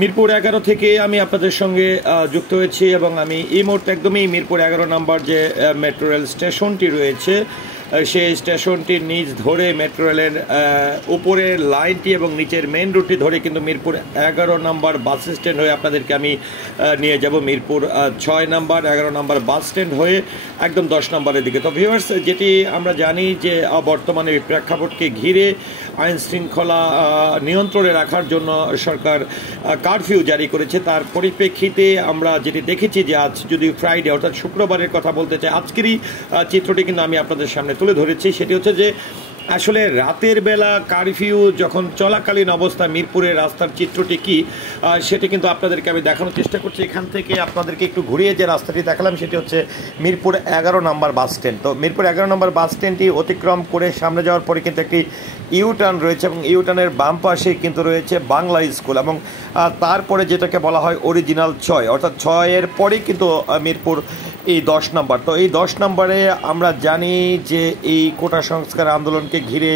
মিরপুর 11 থেকে আমি আপনাদের সঙ্গে যুক্ত হয়েছি এবং আমি এই মুহূর্তে একদমই মিরপুর 11 নম্বর যে মেট্রো রেল স্টেশনটি রয়েছে সেই স্টেশনটির নিচ ধরে মেট্রো রেলের উপরের লাইনটি এবং নিচের মেন রুটটি ধরে কিন্তু মিরপুর 11 নম্বর বাস স্ট্যান্ড হয়ে আপনাদেরকে আমি নিয়ে যাব মিরপুর 6 নম্বর 11 নম্বর বাস স্ট্যান্ড হয়ে একদম 10 নম্বরের দিকে। তো ভিউয়ার্স, যেটি আমরা জানি যে বর্তমানে প্রেক্ষাপটকে ঘিরে আইন শৃঙ্খলা নিয়ন্ত্রণে রাখার জন্য সরকার কারফিউ জারি করেছে। তার পরিপ্রেক্ষিতে আমরা যেটি দেখেছি যে আজ যদি ফ্রাইডে অর্থাৎ শুক্রবারের কথা বলতে চাই, আজকেরই চিত্রটি কিন্তু আমি আপনাদের সামনে তুলে ধরেছি। সেটি হচ্ছে যে আসলে রাতের বেলা কারফিউ যখন চলাকালীন অবস্থা মিরপুরের রাস্তার চিত্রটি কি সেটি কিন্তু আপনাদেরকে আমি দেখানোর চেষ্টা করছি। এখান থেকে আপনাদেরকে একটু ঘুরিয়ে যে রাস্তাটি দেখালাম সেটি হচ্ছে মিরপুর 11 নম্বর বাস স্ট্যান্ড। তো মিরপুর 11 নম্বর বাস স্ট্যান্ডটি অতিক্রম করে সামনে যাওয়ার পরে কিন্তু একটি ইউটার্ন রয়েছে এবং ইউটার্নের বাম পাশে কিন্তু রয়েছে বাংলা স্কুল এবং তারপরে যেটাকে বলা হয় অরিজিনাল 6 অর্থাৎ 6-এর পরেই কিন্তু মিরপুর এই 10 নম্বর। তো এই 10 নম্বরে আমরা জানি যে এই কোটা সংস্কার আন্দোলনকে ঘিরে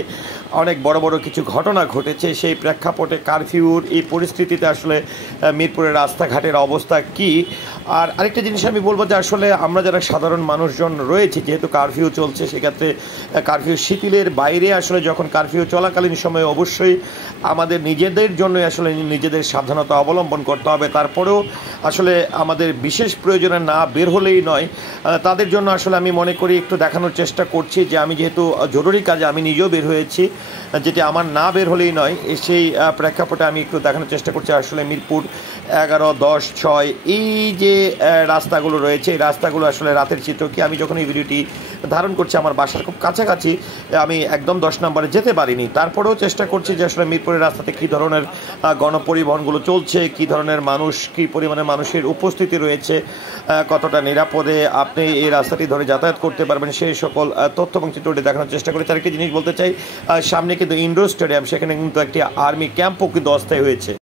অনেক বড় বড় কিছু ঘটনা ঘটেছে। সেই প্রেক্ষাপটে কারফিউর এই পরিস্থিতিতে আসলে মিরপুরের রাস্তাঘাটের অবস্থা কি। আর আরেকটা জিনিস আমি বলবো যে আসলে আমরা যারা সাধারণ মানুষজন রয়েছে, যেহেতু কারফিউ চলছে, সেক্ষেত্রে কারফিউ শিথিলের বাইরে আসলে যখন কারফিউ চলাকালীন সময়ে অবশ্যই আমাদের নিজেদের জন্য আসলে নিজেদের সাবধানতা অবলম্বন করতে হবে। তারপরেও আসলে আমাদের বিশেষ প্রয়োজনে না বের হলেই নয়, তাদের জন্য আসলে আমি মনে করি একটু দেখানোর চেষ্টা করছি যে আমি যেহেতু জরুরি কাজে আমি নিজেও বের হয়েছি, যেটি আমার না বের হলেই নয়, সেই প্রেক্ষাপটে আমি একটু দেখানোর চেষ্টা করছি আসলে মিরপুর 11, 10, 6 এই যে রাস্তাগুলো রয়েছে, এই রাস্তাগুলো আসলে রাতের চিত্র কি। আমি যখন এই ভিডিওটি ধারণ করছি আমার বাসার খুব কাছাকাছি, আমি একদম 10 নম্বরে যেতে পারিনি, তারপরেও চেষ্টা করছি যে আসলে মিরপুরের রাস্তাতে কী ধরনের গণপরিবহনগুলো চলছে, কী ধরনের মানুষ, কী পরিমাণে মানুষের উপস্থিতি রয়েছে, কতটা নিরাপদে আপনি এই রাস্তাটি ধরে যাতায়াত করতে পারবেন, সেই সকল তথ্য এবং চিত্রটি দেখানোর চেষ্টা করেছি। আরেকটি জিনিস বলতে চাই, সামনে কিন্তু ইন্ডোর স্টেডিয়াম, সেখানে কিন্তু একটি আর্মি ক্যাম্পও কিন্তু অস্থায়ী হয়েছে।